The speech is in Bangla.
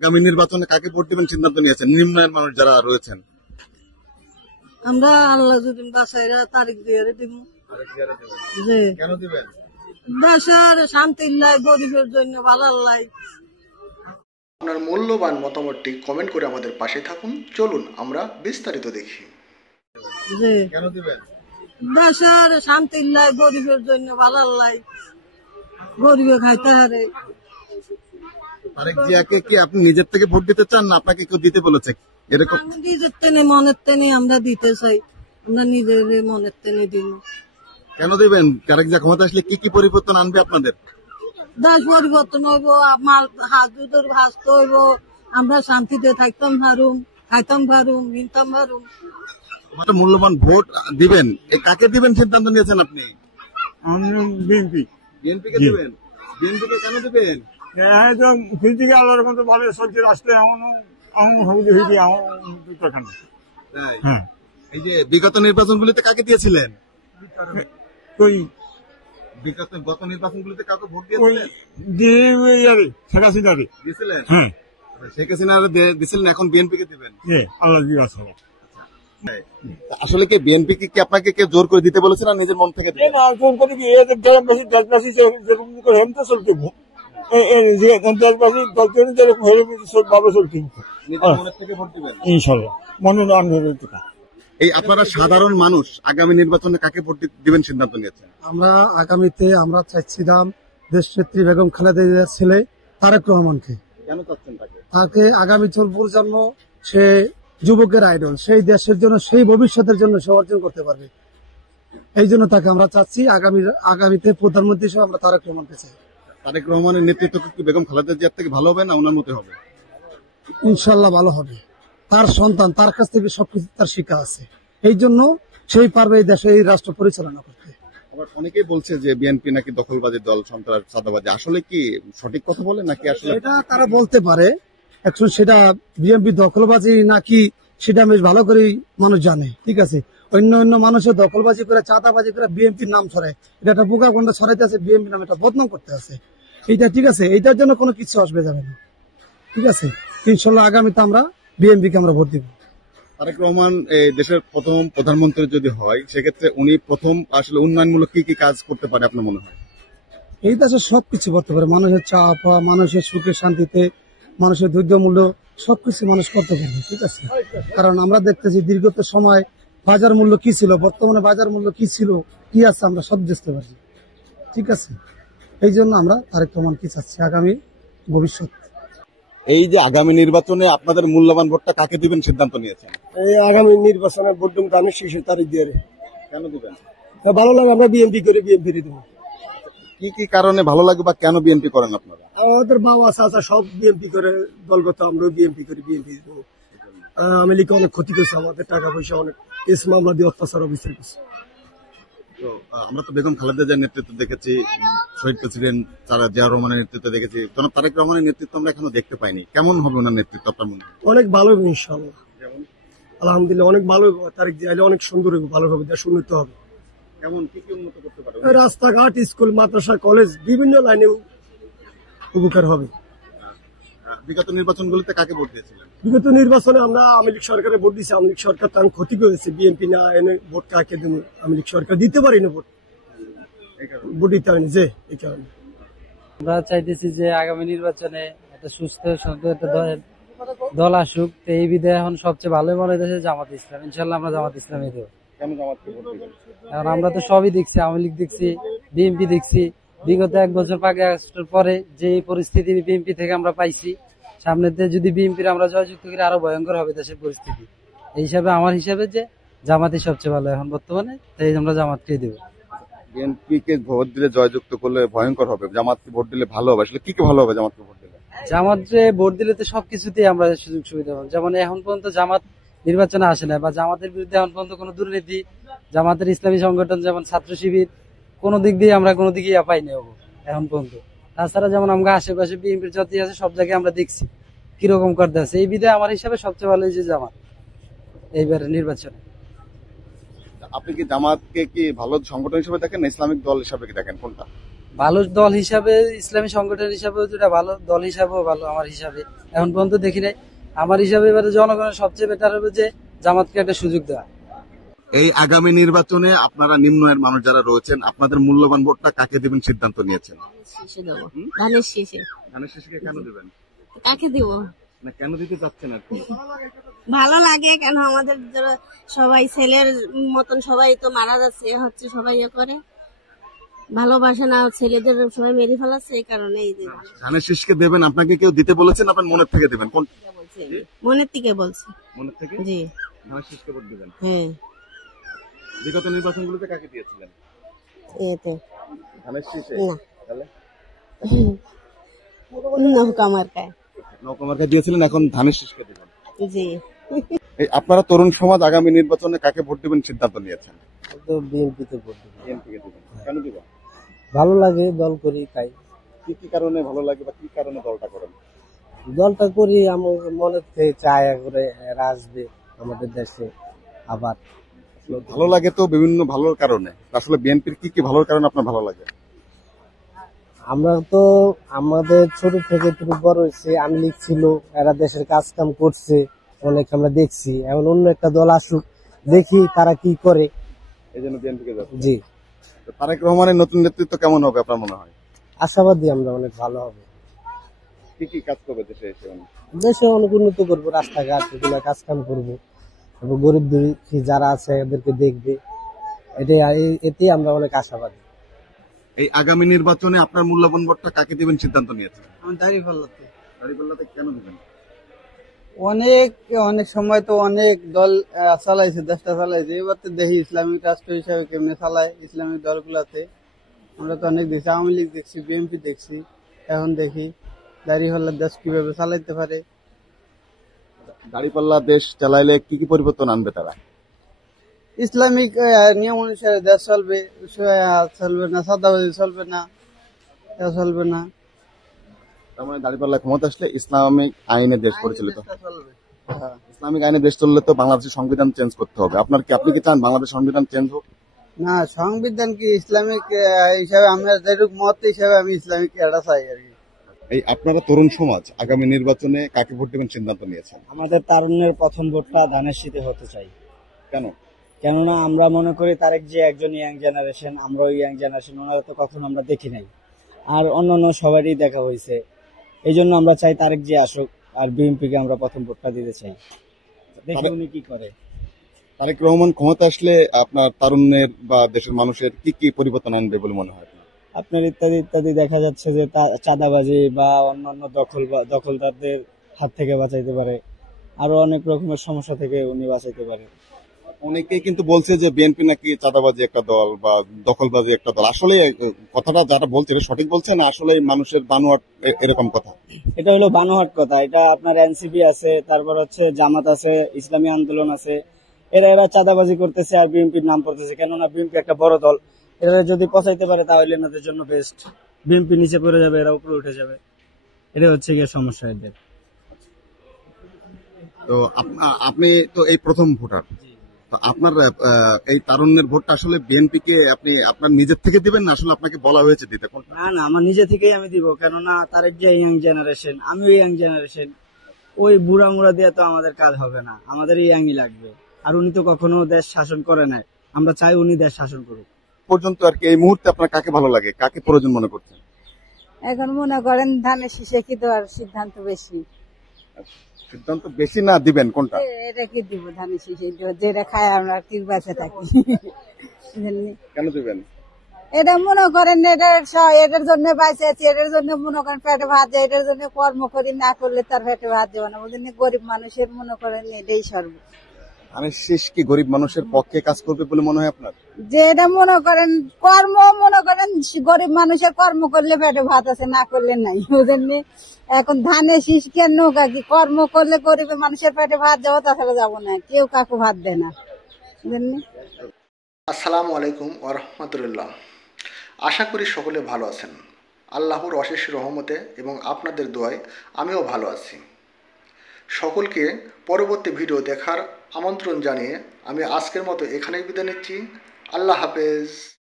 আগামী নির্বাচনে কাকে ভোট দিবেন সিদ্ধান্ত নিয়েছেন নিম্নায়ের মানুষ যারা রয়েছেন? আমরা আল্লাহ যদি বাসাইরা তারিখ দিয়ে দিব। কেন দিবেন? দেশের শান্তির লাই, গরিবের জন্য ভালো লাই। আপনার মূল্যবান মতামতটি কমেন্ট করে আমাদের পাশে থাকুন। চলুন আমরা বিস্তারিত দেখি। কেন দিবেন? দেশের শান্তির লাই, গরিবের জন্য ভালো লাই। গরিবে খাইতে হারে। তারেক জিয়াকে কি আপনি নিজের থেকে ভোট দিতে চান না আপনাকে কেউ দিতে বলেছে এরকম? আমি নিজের টেনে মনের টেনে আমরা দিতে চাই, আমরা নিজের মনের টেনে দিব। কেন দিবেন? তারেক জিয়া ক্ষমতা আসলে কি কি পরিবর্তন আনবে আপনাদের? দেশ পরিবর্তন হইব, আমার হাত দুটোর ভাসতে হইব, আমরা শান্তিতে থাকতাম পারুম, খাইতাম পারুম, নিতাম পারুম। মূল্যবান ভোট দিবেন, কাকে দিবেন সিদ্ধান্ত নিয়েছেন আপনি? বিএনপি। বিএনপি কে দিবেন? বিএনপি কে কেন দিবেন? আল্লাহর মতো ভালো চলছে রাষ্ট্রে, এই যে বিগত নির্বাচনগুলিতে কাকে দিয়েছিলেন? গত নির্বাচনগুলিতে কাউকে ভোট দিয়েছিলেন? শেখ হাসিনা দিয়েছিলেন? শেখ হাসিনা দিয়েছিলেন, এখন বিএনপি কে দিবেন? আসলে কি বিএনপি কি আপনাকে কেউ জোর করে দিতে বলেছে না নিজের মন থেকে? এই আপনারা সাধারণ মানুষ আগামী নির্বাচনে কাকে ভোট দিবেন সিদ্ধান্ত নিয়েছেন? আমরা আগামীতে আমরা চাইছিলাম দেশ নেত্রী বেগম খালেদা জিয়ার ছেলে তারেক রহমানকে। কেন চাচ্ছেন তাকে? তাকে আগামী প্রজন্ম, সে যুবকের আইডল, সেই দেশের জন্য, সেই ভবিষ্যতের জন্য সে অর্জন করতে পারবে। এই জন্য তাকে আমরা চাচ্ছি আগামীতে প্রধানমন্ত্রী হিসেবে আমরা তারেক রহমানকে চাই। তারেক রহমানের নেতৃত্ব কি বেগম খালেদা জিয়ার থেকে ভালো হবে না ওনার মতো হবে? ইনশাল্লাহ ভালো হবে। তার সন্তান, তার কাছ থেকে সবকিছু তার শিক্ষা আছে, এই জন্য সেই পারবে এই দেশে এই রাষ্ট্র পরিচালনা করতে। আবার অনেকেই বলছে যে বিএনপি নাকি দখলবাজি দল, সন্ত্রাস, চাঁদাবাজি। আসলে কি সঠিক কথা বলে নাকি? আসলে এটা তারা বলতে পারে, এখন সেটা বিএনপি দখলবাজি নাকি সেটা বেশ ভালো করেই মানুষ জানে। ঠিক আছে, অন্য অন্য মানুষের দখলবাজি করে, চাঁদাবাজি করে বিএনপির নাম ছড়ায়, এটা একটা বোকা গন্ডা ছড়াইতে আছে, বিএনপি নামে একটা বদনাম করতে আছে। এইটা ঠিক আছে, এইটার জন্য কোনো কিছু আসবে যাবে না। ঠিক আছে, ইনশাল্লাহ আগামীতে আমরা বিএনপি কে আমরা ভোট দিব। তারেক রহমান দেশের প্রথম প্রধানমন্ত্রী যদি হয়, সেক্ষেত্রে উনি প্রথম আসলে উন্নয়নমূলক কি কি কাজ করতে পারে আপনার মনে হয়? এই দেশে সবকিছু করতে পারে, মানুষের চাওয়া পাওয়া, মানুষের সুখে শান্তিতে, মানুষের ধৈর্য মূল্য সবকিছু মানুষ করতে পারবে। ঠিক আছে, কারণ আমরা দেখতেছি দীর্ঘত সময় বাজার মূল্য কি ছিল, বর্তমানে বাজার মূল্য কি ছিল, কি আছে আমরা সব বুঝতে পারছি। ঠিক আছে, এই জন্য আমরা তারেক রহমান কি চাচ্ছি আগামী ভবিষ্যৎ। এই যে আগামী নির্বাচনে আপনাদের মূল্যবান ভোটটা কাকে দিবেন সিদ্ধান্ত নিয়েছেন? এই আগামী নির্বাচনে ভোট দেবো আমি 6 তারিখ দিয়ে। কেন দিবেন? ভালো লাগে, আমরা বিএনপি করে বিএনপি দেবো। কি কি কারণে ভালো লাগে বা কেন বিএনপি করেন আপনারা? আমাদের বাবা চাচা সব বিএনপি করে দলগত, আমরা বিএনপি করে বিএনপি দেবো। আওয়ামী লীগ অনেক ক্ষতি করছে, আমাদের টাকা পয়সা অনেক কেস মামলা দিয়ে অত্যাচার অবিচার করছে। আমরা তো বেগম খালেদা জিয়ার নেতৃত্ব দেখেছি, শহীদ প্রেসিডেন্ট জিয়া রহমানের নেতৃত্ব দেখেছি, তারেক রহমানের নেতৃত্ব আমরা এখনো দেখতে পাইনি। কেমন হবে ওনার নেতৃত্ব আপনার মনে হয়? অনেক ভালো হবে ইনশাআল্লাহ, আলহামদুলিল্লাহ অনেক ভালো হবে। তারেক জিয়া অনেক সুন্দর হবে, ভালো হবে, দেশ উন্নত হবে। কেমন কি কি উন্নত করতে পারবে? রাস্তাঘাট, স্কুল, মাদ্রাসা, কলেজ, বিভিন্ন লাইনে উপকার হবে। বিগত নির্বাচনগুলিতে কাকে ভোট দিয়েছিলেন? বিগত নির্বাচনে আমরা আওয়ামী লীগ সরকারে ভোট দিচ্ছি। আওয়ামী লীগ সরকার তার ক্ষতি করেছে, বিএনপি না এনে ভোট কাকে দেবো? আওয়ামী লীগ সরকার দিতে পারি না ভোট, ভোট দিতে পারিনি যে এই কারণে। আমরা চাইতেছি যে আগামী নির্বাচনে একটা সুস্থ একটা দল আসুক। তো এই বিধায় এখন সবচেয়ে ভালো মনে হচ্ছে জামাত ইসলাম। ইনশাল্লাহ আমরা জামাত ইসলামই দেবো। কারণ আমরা তো সবই দেখছি, আওয়ামী লীগ দেখছি, বিএনপি দেখছি। বিগত 1 বছর 5 আগস্টের পরে যে পরিস্থিতি বিএনপি থেকে আমরা পাইছি, সামনেতে যদি বিএনপির আমরা জয়যুক্ত করি আরো ভয়ঙ্কর হবে দেশের পরিস্থিতি। এই হিসাবে আমার হিসাবে যে জামাতই সবচেয়ে ভালো এখন বর্তমানে, তাই আমরা জামাতকেই দেবো। বিএনপি কে ভোট দিলে জয়যুক্ত করলে ভয়ঙ্কর হবে, জামাতকে ভোট দিলে ভালো হবে। আসলে কি কি ভালো হবে জামাতকে ভোট দিলে? জামাতে ভোট দিলে তো সবকিছুতেই আমরা সুযোগ সুবিধা পাবো। যেমন এখন পর্যন্ত জামাত নির্বাচনে আসে না, বা জামাতের বিরুদ্ধে এখন পর্যন্ত কোনো দুর্নীতি, জামাতের ইসলামী সংগঠন যেমন ছাত্র শিবির কোনো দিক দিয়ে আমরা কোনো দিকে পাইনি এখন পর্যন্ত। তাছাড়া যেমন আমরা আশেপাশে বিএনপির যত আছে সব জায়গায় আমরা দেখছি কিরকম করতে আছে। এই বিধায় আমার হিসাবে সবচেয়ে ভালো হয়েছে জামাত এইবারের নির্বাচনে। আপনি কি জামাতকে কি ভালো সংগঠন হিসেবে দেখেন না ইসলামিক দল হিসেবে দেখেন, কোনটা? ভালো দল হিসাবে, ইসলামী সংগঠন হিসাবে যেটা ভালো, দল হিসাবেও ভালো। আমার হিসাবে এখন পর্যন্ত দেখি নাই। আমার হিসাবে এবারে জনগণের সবচেয়ে বেটার হবে যে জামাতকে একটা সুযোগ দেওয়া। এই আগামী নির্বাচনে আপনারা নিম্ন আয়ের মানুষ যারা রয়েছেন, আপনাদের মূল্যবান ভোটটা কাকে দিবেন সিদ্ধান্ত নিয়েছেন? শেষে দেবো, ধানের শেষে। ধানের শীষকে কেন দিবেন? কাকে দিব? না কেন দিতে চাচ্ছেন আর কি? ভালো লাগে, কেন আমাদের যারা সবাই ছেলের মতন সবাই তো মারা যাচ্ছে, হচ্ছে সবাই ইয়ে করে, ভালোবাসে না, ছেলেদের সবাই মেরে ফেলাচ্ছে, এই কারণে এই যে ধানের শীষকে দেবেন। আপনাকে কেউ দিতে বলেছেন, আপনার মনের থেকে দেবেন? কোন বলছে, মনের থেকে বলছে। মনের থেকে? জি ধানের শীষকে ভোট দিবেন। হ্যাঁ, বিগত নির্বাচনগুলোতে কাকে দিয়েছিলেন? এতে ধানের শীষে? না, তাহলে নৌকা মার্কায়। নৌকামার্কা দিয়েছিলেন, এখন ধানের শীষকে দিবেন। জি, এই আপনারা তরুণ সমাজ আগামী নির্বাচনে কাকে ভোট দিবেন সিদ্ধান্ত নিয়েছেন? বিএনপিতে ভোট দেব। বিএনপিকে দিবেন। কেন দিবেন? ভালো লাগে, দল করি তাই। কি কি কারণে ভালো লাগে বা কি কারণে দলটা করেন? দলটা করি আমার মনে থেকে চায় করে এরা আসবে আমাদের দেশে আবার। ভালো লাগে তো বিভিন্ন ভালোর কারণে। আসলে বিএনপির কি কি ভালোর কারণে আপনার ভালো লাগে? আমরা তো আমাদের ছোট থেকে একটু বড় হয়েছে, আমি লিখছিল, এরা দেশের কাজ কাম করছে অনেক, আমরা দেখছি। এখন অন্য একটা দল আসুক, দেখি তারা কি করে। এই জন্য বিএনপিকে যাচ্ছে। জি, তো তারেক রহমানের নতুন নেতৃত্ব কেমন হবে আপনার মনে হয়? আশাবাদী আমরা, অনেক ভালো হবে। কি কি কাজ করবে দেশে এসে উনি? দেশে অনেক উন্নত করবো, রাস্তাঘাট এগুলো কাজ কাম করবো, তারপর গরিব দুঃখী যারা আছে এদেরকে দেখবে, এতে আমরা অনেক আশাবাদী। এই আগামী নির্বাচনে আপনার মূল্যবান ভোটটা কাকে দিবেন সিদ্ধান্ত নিয়েছেন? আমার দাড়ি ফেলতে দাঁড়িপাল্লাতে কেন দিবেন? অনেক অনেক সময় তো অনেক দল চালাইছে, দেশটা চালাইছে। এবার তো দেখি ইসলামিক রাষ্ট্র হিসাবে কেমনে চালায় ইসলামিক দলগুলাতে। আমরা তো অনেক দেখছি, আওয়ামী লীগ দেখছি, বিএনপি দেখছি, এখন দেখি দাঁড়িপাল্লার দেশ কিভাবে চালাইতে পারে। দাঁড়িপাল্লা দেশ চালাইলে কি কি পরিবর্তন আনবে তারা? ইসলামিক নিয়ম অনুসারে দেশ চলবে, চলবে না সাদাবাজি, চলবে না, চলবে না। তার মানে দাঁড়িপাল্লা ক্ষমতা আসলে ইসলামিক আইনে দেশ পরিচালিত। দেশটা চলবে। ইসলামিক আইনে দেশ চললে তো বাংলাদেশের সংবিধান চেঞ্জ করতে হবে। আপনি কি চান বাংলাদেশ সংবিধান চেঞ্জ হোক? না, সংবিধান কি ইসলামিক হিসাবে আমরা যেরকম মত হিসাবে আমি ইসলামিক এটা চাই আর কি। এই আপনারা তরুণ সমাজ আগামী নির্বাচনে কাকে ভোট দেবেন সিদ্ধান্ত নিয়েছেন? আমাদের তারুণ্যের প্রথম ভোটটা ধানের শীতে হতে চাই। কেন? কেননা আমরা মনে করি তারেক যে একজন ইয়াং জেনারেশন, আমরাও ইয়াং জেনারেশন, ওনারা তো কখনো আমরা দেখি নাই, আর অন্যান্য সবারই দেখা হয়েছে। এই জন্য আমরা চাই তারেক যে আসুক, আর বিএনপিকে আমরা প্রথম ভোটটা দিতে চাই, দেখি উনি কি করে। তারেক রহমান ক্ষমতা আসলে আপনার তারুণ্যের বা দেশের মানুষের কি কি পরিবর্তন আনবে বলে মনে হয়? আপনার ইত্যাদি ইত্যাদি দেখা যাচ্ছে যে চাঁদাবাজি বা অন্যান্য দখলদারদের হাত থেকে বাঁচাইতে পারে, আরো অনেক রকমের সমস্যা থেকে উনি বাঁচাইতে পারে। অনেকেই কিন্তু বলছে যে বিএনপি নাকি চাঁদাবাজি একটা দল বা দখলবাজি একটা দল। আসলে কথাটা যারা বলছে সঠিক বলছে না আসলে মানুষের বানোয়াট এরকম কথা? এটা হলো বানোয়াট কথা। এটা আপনার এনসিপি আছে, তারপর হচ্ছে জামাত আছে, ইসলামী আন্দোলন আছে, এরা চাঁদাবাজি করতেছে আর বিএনপির নাম পড়তেছে। কেননা বিএনপি একটা বড় দল, এরা যদি পচাইতে পারে তাহলে এনাদের জন্য বেস্ট। বিএনপি নিচে পড়ে যাবে, এরা উপরে উঠে যাবে, এটা হচ্ছে গিয়ে সমস্যা এদের। তো আপনি তো এই প্রথম ভোটার, তো আপনার এই তারুণ্যের ভোটটা আসলে বিএনপি কে আপনি আপনার নিজের থেকে দিবেন না আসলে আপনাকে বলা হয়েছে দিতে? না না, আমার নিজে থেকেই আমি দিব। কেননা তারেক যে ইয়াং জেনারেশন, আমিও ইয়াং জেনারেশন, ওই বুড়া মুড়া দিয়ে তো আমাদের কাজ হবে না, আমাদের ইয়াংই লাগবে। আর উনি তো কখনো দেশ শাসন করে নাই, আমরা চাই উনি দেশ শাসন করুক। পর্যন্ত আর কি এই মুহূর্তে আপনার কাকে ভালো লাগে, কাকে প্রয়োজন মনে করছেন? এখন মনে করেন ধানের শীষে কি দেওয়ার সিদ্ধান্ত বেশি। সিদ্ধান্ত বেশি না দিবেন কোনটা? এটা কি দিব, ধানের শীষে দিব, যেটা খায় আমরা কি বেঁচে থাকি। কেন দিবেন? এটা মনে করেন এটার জন্য বাইসে আছি, এটার জন্য মনে করেন পেটে ভাত যায়, এটার জন্য কর্ম করি, না করলে তার পেটে ভাত যাবে না। ওই জন্য গরিব মানুষের মনে করেন এটাই সর্ব। ধানের শীষ কি গরিব মানুষের পক্ষে কাজ করবে বলে মনে হয় আপনার? যে এটা মনে করেন কর্ম, মনে করেন গরিব মানুষের কর্ম করলে পেটে ভাত আছে, না করলে নাই। ওই জন্য এখন ধানের শীষ কেন নৌকা কি কর্ম করলে গরিবের মানুষের পেটে ভাত যাবো, তাছাড়া যাবো না, কেউ কাকু ভাত দেয় না। আসসালামু আলাইকুম ওয়া রাহমাতুল্লাহ। আশা করি সকলে ভালো আছেন। আল্লাহর অশেষ রহমতে এবং আপনাদের দোয়ায় আমিও ভালো আছি। সকলকে পরবর্তী ভিডিও দেখার আমন্ত্রণ জানিয়ে আমি আজকের মতো এখানেই বিদায় নিচ্ছি। আল্লাহ হাফেজ।